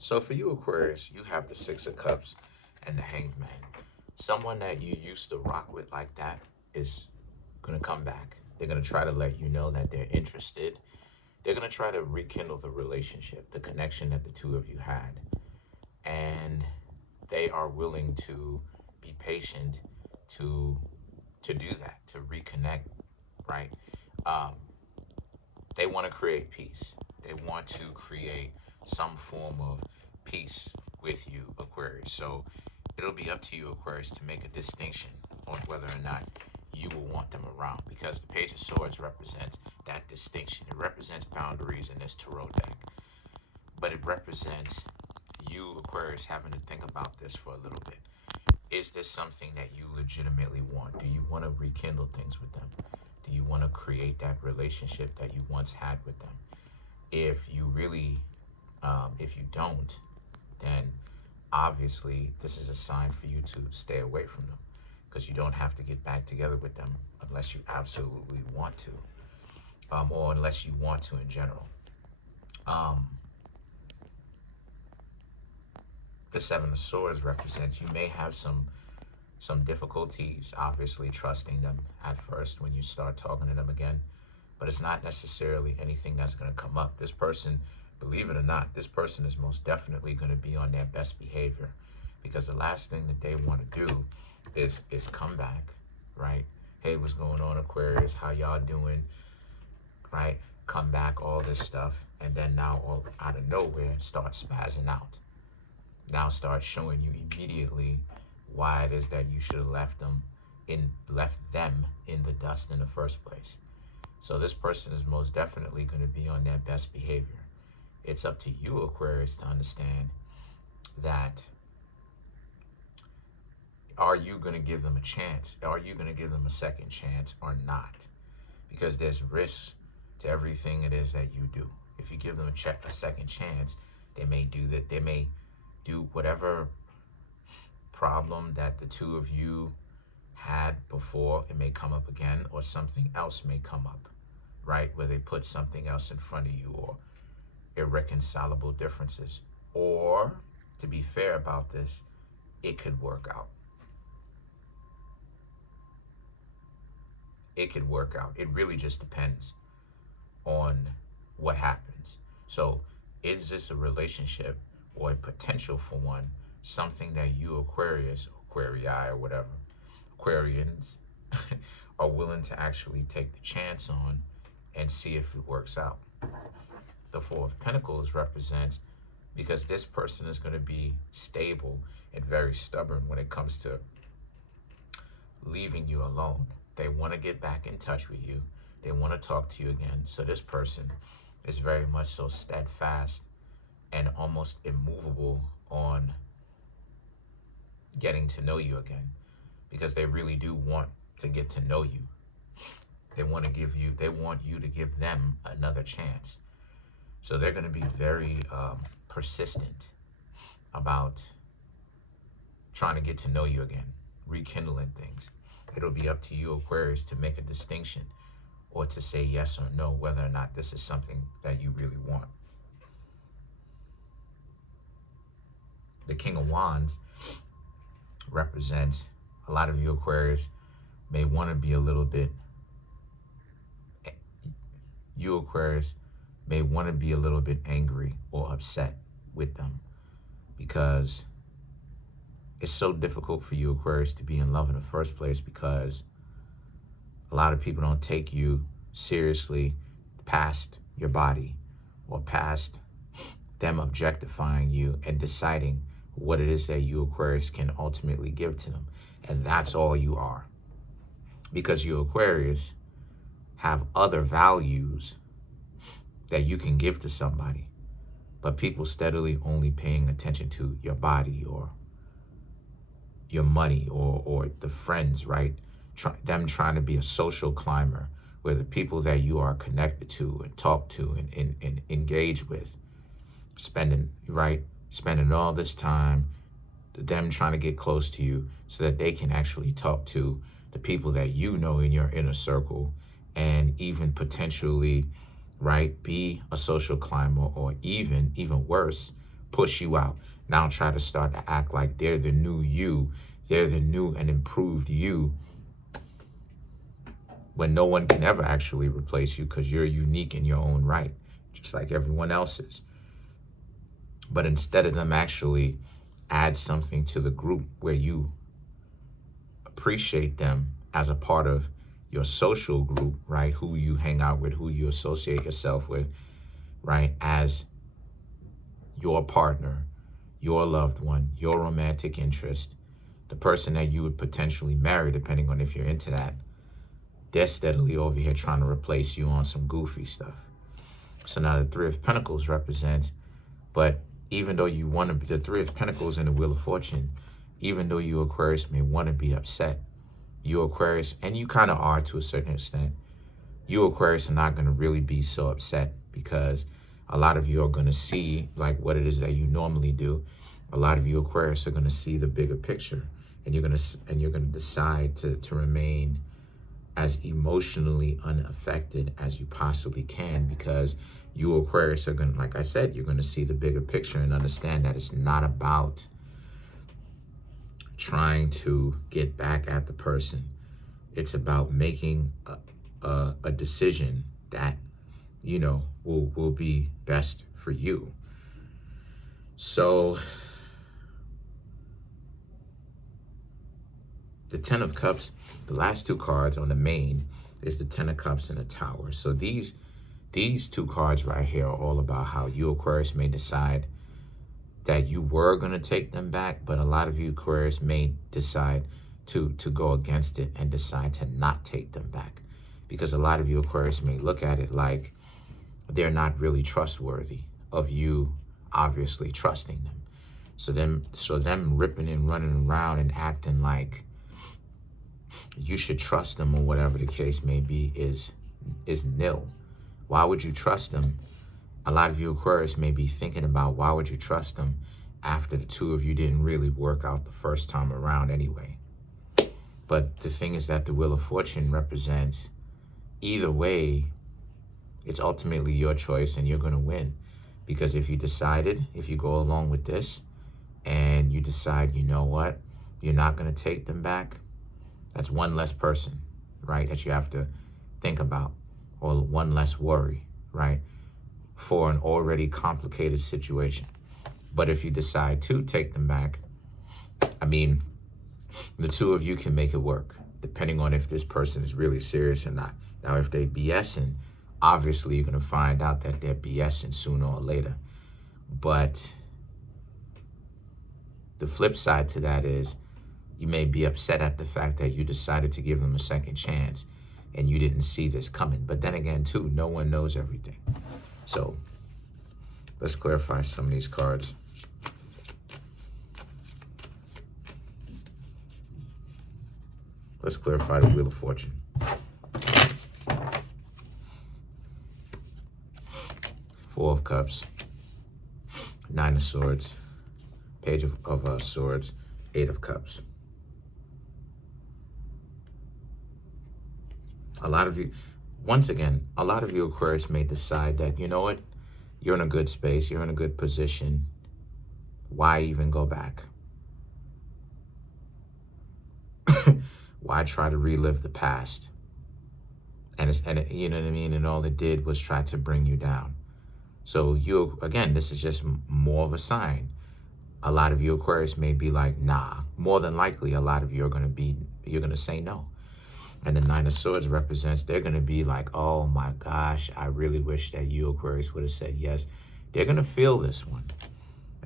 So for you, Aquarius, you have the Six of Cups and the Hanged Man. Someone that you used to rock with like that is going to come back. They're going to try to let you know that they're interested. They're going to try to rekindle the relationship, the connection that the two of you had. And they are willing to be patient to do that, to reconnect, right? Um, they want to create peace. They want to create some form of peace with you, Aquarius. So it'll be up to you, Aquarius, to make a distinction on whether or not you will want them around, because the Page of Swords represents that distinction. It represents boundaries in this tarot deck, but it represents you, Aquarius, having to think about this for a little bit. Is this something that you legitimately want? Do you want to rekindle things with them? Do you want to create that relationship that you once had with them? If you really, if you don't, then obviously this is a sign for you to stay away from them, because you don't have to get back together with them unless you absolutely want to, or unless you want to in general. The Seven of Swords represents you may have some difficulties, obviously, trusting them at first when you start talking to them again, but it's not necessarily anything that's going to come up. This person, believe it or not, this person is most definitely going to be on their best behavior, because the last thing that they want to do is come back, right? Hey, what's going on, Aquarius? How y'all doing? Right? Come back, all this stuff, and then now all out of nowhere start spazzing out. Now start showing you immediately why it is that you should have left them in the dust in the first place. So this person is most definitely going to be on their best behavior. It's up to you, Aquarius, to understand that, are you going to give them a chance? Are you going to give them a second chance or not? Because there's risks to everything it is that you do. If you give them a second chance, they may do that. They may do whatever problem that the two of you had before. It may come up again, or something else may come up, right? Where they put something else in front of you, or irreconcilable differences. Or, to be fair about this, it could work out. It could work out. It really just depends on what happens. So, is this a relationship or a potential for one, something that you, Aquarius, Aquarii, or whatever, Aquarians, are willing to actually take the chance on and see if it works out? The Four of Pentacles represents, because this person is going to be stable and very stubborn when it comes to leaving you alone. They want to get back in touch with you. They want to talk to you again. So this person is very much so steadfast and almost immovable on getting to know you again, because they really do want to get to know you. They want you to give them another chance. So they're going to be very persistent about trying to get to know you again, rekindling things. It'll be up to you, Aquarius, to make a distinction or to say yes or no, whether or not this is something that you really want. The King of Wands represents, a lot of you, Aquarius, may want to be a little bit, you, Aquarius, may want to be a little bit angry or upset with them, because it's so difficult for you, Aquarius, to be in love in the first place, because a lot of people don't take you seriously past your body, or past them objectifying you and deciding what it is that you, Aquarius, can ultimately give to them. And that's all you are. Because you, Aquarius, have other values that you can give to somebody, but people steadily only paying attention to your body or your money or the friends, right? Them trying to be a social climber, where the people that you are connected to and talk to and engage with, spending all this time, them trying to get close to you so that they can actually talk to the people that you know in your inner circle, and even potentially, right, be a social climber, or even worse, push you out. Now try to start to act like they're the new you. They're the new and improved you, when no one can ever actually replace you, because you're unique in your own right, just like everyone else is. But instead of them actually add something to the group where you appreciate them as a part of your social group, right? Who you hang out with, who you associate yourself with, right? As your partner, your loved one, your romantic interest, the person that you would potentially marry, depending on if you're into that. They're steadily over here trying to replace you on some goofy stuff. So now the Three of Pentacles represents, but even though you want to be, the Three of Pentacles in the Wheel of Fortune, even though you Aquarius may want to be upset, you Aquarius, and you kind of are to a certain extent, you Aquarius are not going to really be so upset, because a lot of you are going to see like what it is that you normally do. A lot of you Aquarius are going to see the bigger picture, and you're going to decide to remain as emotionally unaffected as you possibly can, because you Aquarius are going to, like I said, you're going to see the bigger picture and understand that it's not about trying to get back at the person. It's about making a decision that, you know, will be best for you. So the Ten of Cups, the last two cards on the main is the Ten of Cups and the Tower. So these two cards right here are all about how you Aquarius may decide that you were going to take them back, but a lot of you Aquarius may decide to go against it and decide to not take them back, because a lot of you Aquarius may look at it like they're not really trustworthy of you obviously trusting them. So them ripping and running around and acting like you should trust them or whatever the case may be is nil. Why would you trust them? A lot of you Aquarius may be thinking about, why would you trust them after the two of you didn't really work out the first time around anyway? But the thing is that the Wheel of Fortune represents, either way, it's ultimately your choice and you're going to win. Because if you go along with this and you decide, you know what, you're not going to take them back, that's one less person, right, that you have to think about, or one less worry, right, for an already complicated situation. But if you decide to take them back, I mean, the two of you can make it work, depending on if this person is really serious or not. Now, if they BSing, obviously you're going to find out that they're BSing sooner or later. But the flip side to that is, you may be upset at the fact that you decided to give them a second chance and you didn't see this coming. But then again, too, no one knows everything. So let's clarify some of these cards. Let's clarify the Wheel of Fortune. Four of Cups, Nine of Swords, Page of Swords, Eight of Cups. A lot of you, once again, a lot of you Aquarius may decide that, you know what, you're in a good space, you're in a good position. Why even go back? Why try to relive the past? And you know what I mean? And all it did was try to bring you down. So you, again, this is just more of a sign. A lot of you Aquarius may be like, nah. More than likely, a lot of you are you're going to say no. And the Nine of Swords represents, they're going to be like, oh my gosh, I really wish that you Aquarius would have said yes. They're going to feel this one.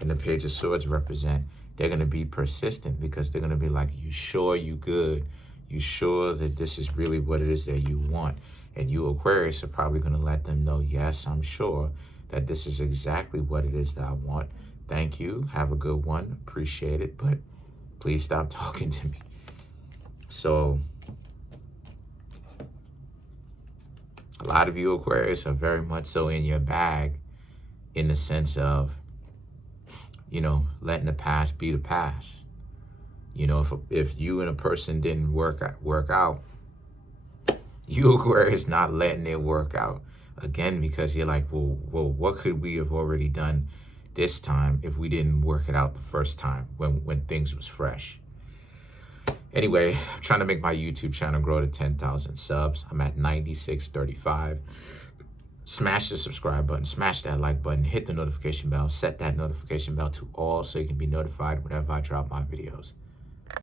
And the Page of Swords represent, they're going to be persistent, because they're going to be like, you sure you good? You sure that this is really what it is that you want? And you Aquarius are probably going to let them know, yes, I'm sure that this is exactly what it is that I want. Thank you. Have a good one. Appreciate it. But please stop talking to me. So a lot of you Aquarius are very much so in your bag, in the sense of, you know, letting the past be the past. You know, if you and a person didn't work out, you Aquarius not letting it work out. Again, because you're like, well, what could we have already done this time if we didn't work it out the first time when things was fresh. Anyway, I'm trying to make my YouTube channel grow to 10,000 subs. I'm at 9635. Smash the subscribe button, smash that like button, hit the notification bell, set that notification bell to all so you can be notified whenever I drop my videos.